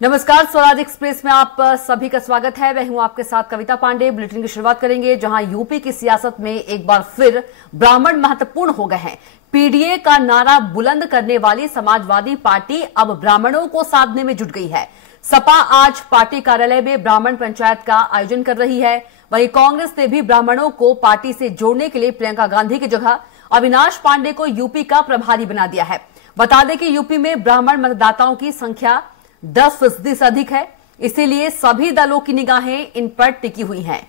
नमस्कार, स्वराज एक्सप्रेस में आप सभी का स्वागत है। मैं हूं आपके साथ कविता पांडे। बुलेटिन की शुरुआत करेंगे जहां यूपी की सियासत में एक बार फिर ब्राह्मण महत्वपूर्ण हो गए हैं। पीडीए का नारा बुलंद करने वाली समाजवादी पार्टी अब ब्राह्मणों को साधने में जुट गई है। सपा आज पार्टी कार्यालय में ब्राह्मण पंचायत का आयोजन कर रही है। वहीं कांग्रेस ने भी ब्राह्मणों को पार्टी से जोड़ने के लिए प्रियंका गांधी की जगह अविनाश पांडे को यूपी का प्रभारी बना दिया है। बता दें कि यूपी में ब्राह्मण मतदाताओं की संख्या 10% से अधिक है, इसीलिए सभी दलों की निगाहें इन पर टिकी हुई हैं।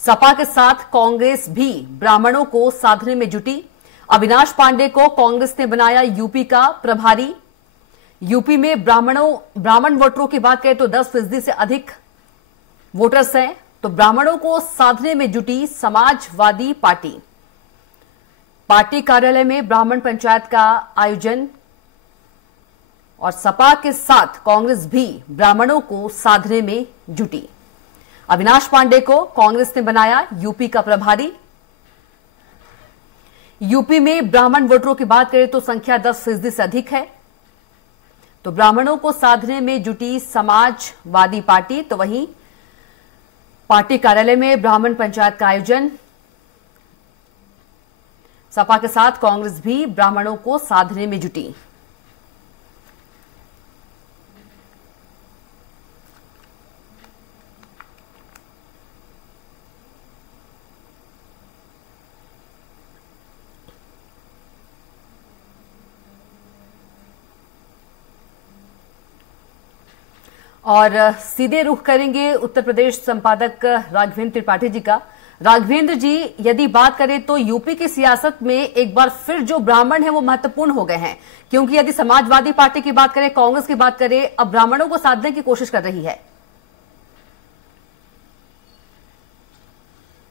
सपा के साथ कांग्रेस भी ब्राह्मणों को साधने में जुटी। अविनाश पांडे को कांग्रेस ने बनाया यूपी का प्रभारी। यूपी में ब्राह्मण वोटरों की बात करें तो 10% से अधिक वोटर्स हैं, तो ब्राह्मणों को साधने में जुटी समाजवादी पार्टी। पार्टी कार्यालय में ब्राह्मण पंचायत का आयोजन और सपा के साथ कांग्रेस भी ब्राह्मणों को साधने में जुटी। अविनाश पांडे को कांग्रेस ने बनाया यूपी का प्रभारी। यूपी में ब्राह्मण वोटरों की बात करें तो संख्या 10% से अधिक है, तो ब्राह्मणों को साधने में जुटी समाजवादी पार्टी। तो वहीं पार्टी कार्यालय में ब्राह्मण पंचायत का आयोजन, सपा के साथ कांग्रेस भी ब्राह्मणों को साधने में जुटी। और सीधे रुख करेंगे उत्तर प्रदेश संपादक राघवेंद्र त्रिपाठी जी का। राघवेंद्र जी, यदि बात करें तो यूपी की सियासत में एक बार फिर जो ब्राह्मण हैं वो महत्वपूर्ण हो गए हैं, क्योंकि यदि समाजवादी पार्टी की बात करें, कांग्रेस की बात करें, अब ब्राह्मणों को साधने की कोशिश कर रही है।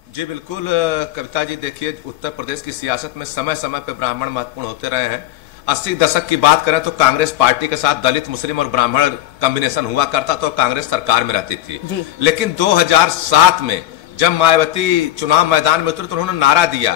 जी बिल्कुल कविता जी, देखिए उत्तर प्रदेश की सियासत में समय समय पर ब्राह्मण महत्वपूर्ण होते रहे हैं। 80 दशक की बात करें तो कांग्रेस पार्टी के साथ दलित, मुस्लिम और ब्राह्मण कॉम्बिनेशन हुआ करता तो कांग्रेस सरकार में रहती थी। लेकिन 2007 में जब मायावती चुनाव मैदान में उतरी तो उन्होंने नारा दिया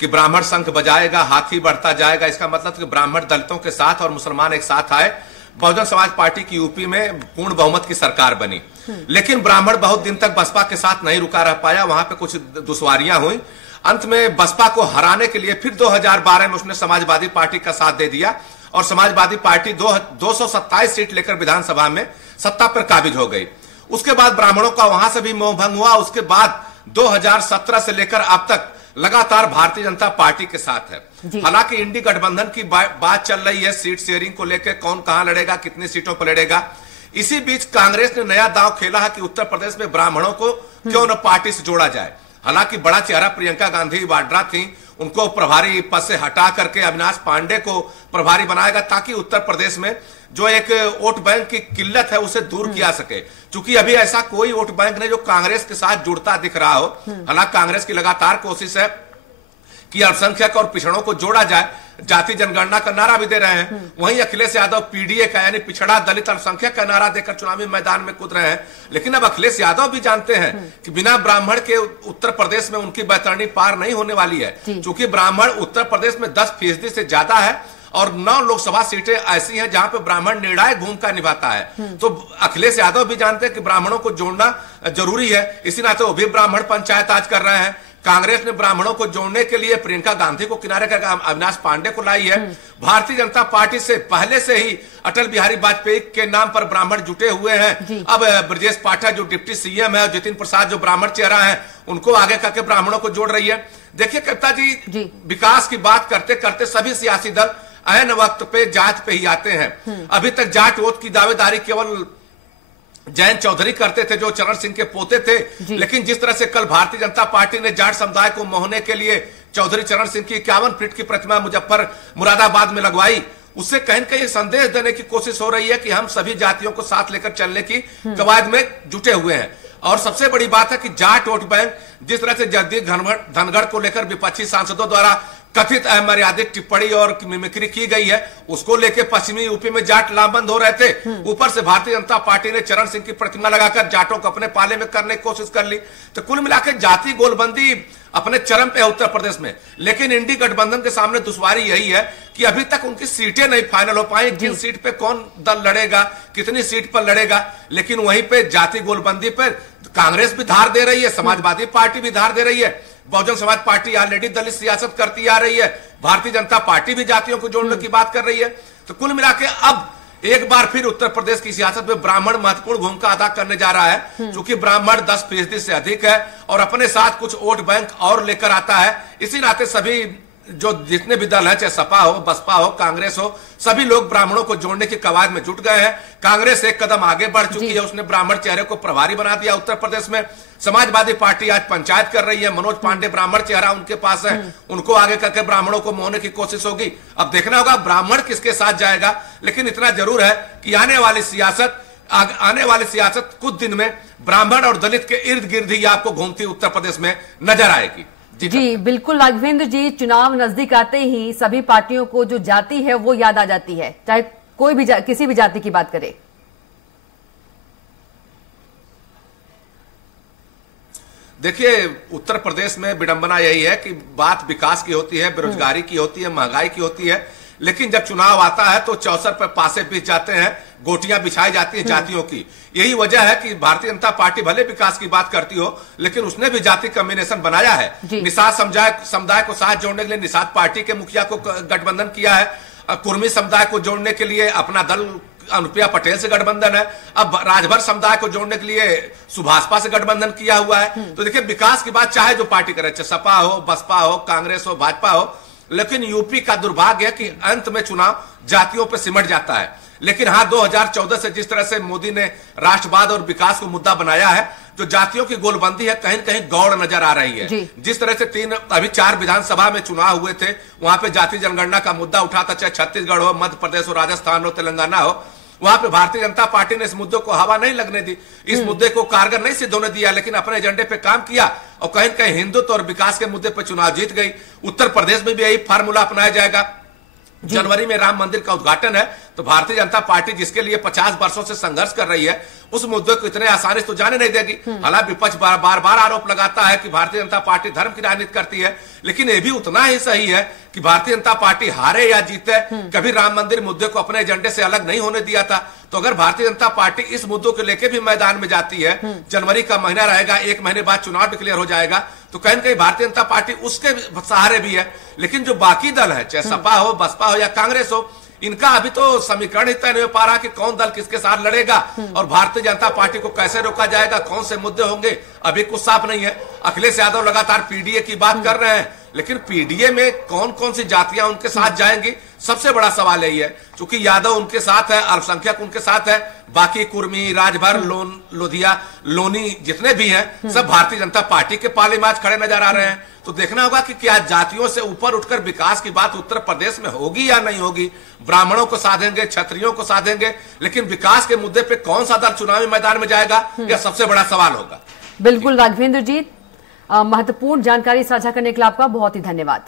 कि ब्राह्मण शंख बजाएगा, हाथी बढ़ता जाएगा। इसका मतलब कि ब्राह्मण दलितों के साथ और मुसलमान एक साथ आए। बहुजन समाज पार्टी की यूपी में पूर्ण बहुमत की सरकार बनी। लेकिन ब्राह्मण बहुत दिन तक बसपा के साथ नहीं रुका रह पाया, वहां पे कुछ दुश्वारियां हुई। अंत में बसपा को हराने के लिए फिर 2012 में उसने समाजवादी पार्टी का साथ दे दिया और समाजवादी पार्टी 227 सीट लेकर विधानसभा में सत्ता पर काबिज हो गई। उसके बाद ब्राह्मणों का वहां से भी मोहभंग हुआ। उसके बाद 2017 से लेकर अब तक लगातार भारतीय जनता पार्टी के साथ है। हालांकि इंडी गठबंधन की बात चल रही है सीट शेयरिंग को लेकर, कौन कहां लड़ेगा, कितनी सीटों पर लड़ेगा। इसी बीच कांग्रेस ने नया दांव खेला है कि उत्तर प्रदेश में ब्राह्मणों को क्यों न पार्टी से जोड़ा जाए। हालांकि बड़ा चेहरा प्रियंका गांधी वाड्रा थी, उनको प्रभारी पद से हटा करके अविनाश पांडे को प्रभारी बनाएगा ताकि उत्तर प्रदेश में जो एक वोट बैंक की किल्लत है उसे दूर किया सके। क्योंकि अभी ऐसा कोई वोट बैंक नहीं जो कांग्रेस के साथ जुड़ता दिख रहा हो। हालांकि कांग्रेस की लगातार कोशिश है कि अल्पसंख्यक और पिछड़ों को जोड़ा जाए, जाति जनगणना का नारा भी दे रहे हैं। वहीं अखिलेश यादव पीडीए का यानी पिछड़ा दलित अल्पसंख्यक का नारा देकर चुनावी मैदान में कूद रहे हैं। लेकिन अब अखिलेश यादव भी जानते हैं कि बिना ब्राह्मण के उत्तर प्रदेश में उनकी बैतरणी पार नहीं होने वाली है। क्योंकि ब्राह्मण उत्तर प्रदेश में 10% से ज्यादा है और 9 लोकसभा सीटें ऐसी हैं जहां पे ब्राह्मण निर्णायक भूमिका निभाता है। तो अखिलेश यादव भी जानते हैं कि ब्राह्मणों को जोड़ना जरूरी है। इसी नाते वो भी ब्राह्मण पंचायत आज कर रहे हैं। कांग्रेस ने ब्राह्मणों को जोड़ने के लिए प्रियंका गांधी को किनारे कर अविनाश पांडे को लाई है। भारतीय जनता पार्टी से पहले से ही अटल बिहारी वाजपेयी के नाम पर ब्राह्मण जुटे हुए हैं। अब ब्रजेश पाठक जो डिप्टी सीएम है और जितिन प्रसाद जो ब्राह्मण चेहरा है, उनको आगे करके ब्राह्मणों को जोड़ रही है। देखिए कविता जी, विकास की बात करते करते सभी सियासी दल ऐन वक्त पे जात पे ही आते हैं। अभी तक जाट वोट की दावेदारी केवल जयंत चौधरी करते थे जो चरण सिंह के पोते थे। लेकिन जिस तरह से कल भारतीय जनता पार्टी ने जाट समुदाय को मोहने के लिए चौधरी चरण सिंह की 51 फीट की प्रतिमा मुरादाबाद में लगवाई, उससे कहीं न कहीं संदेश देने की कोशिश हो रही है कि हम सभी जातियों को साथ लेकर चलने की कवायद में जुटे हुए हैं। और सबसे बड़ी बात है कि जाट वोट बैंक जिस तरह से जगदीश धनखड़ को लेकर विपक्षी सांसदों द्वारा कथित अमर्यादित टिप्पणी और मिमिक्री की गई है, उसको लेकर पश्चिमी यूपी में जाट लामबंद हो रहे थे। ऊपर से भारतीय जनता पार्टी ने चरण सिंह की प्रतिमा लगाकर जाटों को अपने पाले में करने की कोशिश कर ली। तो कुल मिलाकर जाति गोलबंदी अपने चरम पे है उत्तर प्रदेश में। लेकिन इंडी गठबंधन के सामने दुश्वारी यही है कि अभी तक उनकी सीटें नहीं फाइनल हो पाई, किन सीट पे कौन दल लड़ेगा, कितनी सीट पर लड़ेगा। लेकिन वहीं पे जाति गोलबंदी पर कांग्रेस भी धार दे रही है, समाजवादी पार्टी भी धार दे रही है, बहुजन समाज पार्टी ऑलरेडी दलित सियासत करती आ रही है, भारतीय जनता पार्टी भी जातियों को जोड़ने की बात कर रही है। तो कुल मिला के अब एक बार फिर उत्तर प्रदेश की सियासत में ब्राह्मण महत्वपूर्ण भूमिका अदा करने जा रहा है, क्योंकि ब्राह्मण 10% से अधिक है और अपने साथ कुछ वोट बैंक और लेकर आता है। इसी नाते सभी जो जितने भी दल हैं, चाहे सपा हो, बसपा हो, कांग्रेस हो, सभी लोग ब्राह्मणों को जोड़ने की कवायद में जुट गए हैं। कांग्रेस एक कदम आगे बढ़ चुकी है, उसने ब्राह्मण चेहरे को प्रभारी बना दिया उत्तर प्रदेश में। समाजवादी पार्टी आज पंचायत कर रही है, मनोज पांडे ब्राह्मण चेहरा उनके पास है, उनको आगे करके ब्राह्मणों को मोहने की कोशिश होगी। अब देखना होगा ब्राह्मण किसके साथ जाएगा। लेकिन इतना जरूर है कि आने वाली सियासत कुछ दिन में ब्राह्मण और दलित के इर्द गिर्द ही आपको घूमती उत्तर प्रदेश में नजर आएगी। जी बिल्कुल राघवेंद्र जी, चुनाव नजदीक आते ही सभी पार्टियों को जो जाति है वो याद आ जाती है, चाहे कोई भी किसी भी जाति की बात करे। देखिए, उत्तर प्रदेश में विडंबना यही है कि बात विकास की होती है, बेरोजगारी की होती है, महंगाई की होती है, लेकिन जब चुनाव आता है तो चौसर पर पासे बीच जाते हैं, गोटियां बिछाई जाती है जातियों की। यही वजह है कि भारतीय जनता पार्टी भले विकास की बात करती हो, लेकिन उसने भी जाति कॉम्बिनेशन बनाया है। निषाद समुदाय को साथ जोड़ने के लिए निषाद पार्टी के मुखिया को गठबंधन किया है, कुर्मी समुदाय को जोड़ने के लिए अपना दल अनुप्रिया पटेल से गठबंधन है, अब राजभर समुदाय को जोड़ने के लिए सुभाषपा से गठबंधन किया हुआ है। तो देखिए, विकास की बात चाहे जो पार्टी करे, चाहे सपा हो, बसपा हो, कांग्रेस हो, भाजपा हो, लेकिन यूपी का दुर्भाग्य है कि अंत में चुनाव जातियों पर सिमट जाता है। लेकिन हाँ, 2014 से जिस तरह से मोदी ने राष्ट्रवाद और विकास को मुद्दा बनाया है, जो जातियों की गोलबंदी है कहीं कहीं गौड़ नजर आ रही है। जिस तरह से अभी 4 विधानसभा में चुनाव हुए थे, वहां पे जाति जनगणना का मुद्दा उठा था, चाहे छत्तीसगढ़ हो, मध्य प्रदेश हो, राजस्थान हो, तेलंगाना हो, वहां पे भारतीय जनता पार्टी ने इस मुद्दे को हवा नहीं लगने दी, इस मुद्दे को कारगर नहीं सिद्ध होने दिया, लेकिन अपने एजेंडे पे काम किया और कहीं कहीं हिंदुत्व और विकास के मुद्दे पे चुनाव जीत गई। उत्तर प्रदेश में भी यही फार्मूला अपनाया जाएगा। जनवरी में राम मंदिर का उद्घाटन है, तो भारतीय जनता पार्टी जिसके लिए 50 वर्षों से संघर्ष कर रही है, उस मुद्दे को इतने आसानी से तो जाने नहीं देगी। हालांकि विपक्ष बार बार आरोप लगाता है कि भारतीय जनता पार्टी धर्म की राजनीति करती है, लेकिन यह भी उतना ही सही है कि भारतीय जनता पार्टी हारे या जीते, कभी राम मंदिर मुद्दे को अपने एजेंडे से अलग नहीं होने दिया था। तो अगर भारतीय जनता पार्टी इस मुद्दों को लेकर भी मैदान में जाती है, जनवरी का महीना रहेगा, 1 महीने बाद चुनाव डिक्लेयर हो जाएगा, तो कहीं कहीं भारतीय जनता पार्टी उसके सहारे भी है। लेकिन जो बाकी दल है, चाहे सपा हो, बसपा हो या कांग्रेस हो, इनका अभी तो समीकरण ही तय नहीं हो पा रहा कि कौन दल किसके साथ लड़ेगा और भारतीय जनता पार्टी को कैसे रोका जाएगा, कौन से मुद्दे होंगे, अभी कुछ साफ नहीं है। अखिलेश यादव लगातार पीडीए की बात कर रहे हैं, लेकिन पीडीए में कौन कौन सी जातियां उनके साथ जाएंगी, सबसे बड़ा सवाल यही है। क्योंकि यादव उनके साथ है, अल्पसंख्यक उनके साथ है, बाकी कुर्मी, राजभर, लोधिया, लोनी जितने भी हैं, सब भारतीय जनता पार्टी के पाले में आज खड़े नजर आ रहे हैं। तो देखना होगा कि क्या जातियों से ऊपर उठकर विकास की बात उत्तर प्रदेश में होगी या नहीं होगी। ब्राह्मणों को साधेंगे, क्षत्रियों को साधेंगे, लेकिन विकास के मुद्दे पे कौन सा दल चुनावी मैदान में जाएगा, यह सबसे बड़ा सवाल होगा। बिल्कुल राघवेंद्र जी, महत्वपूर्ण जानकारी साझा करने के लिए आपका बहुत ही धन्यवाद।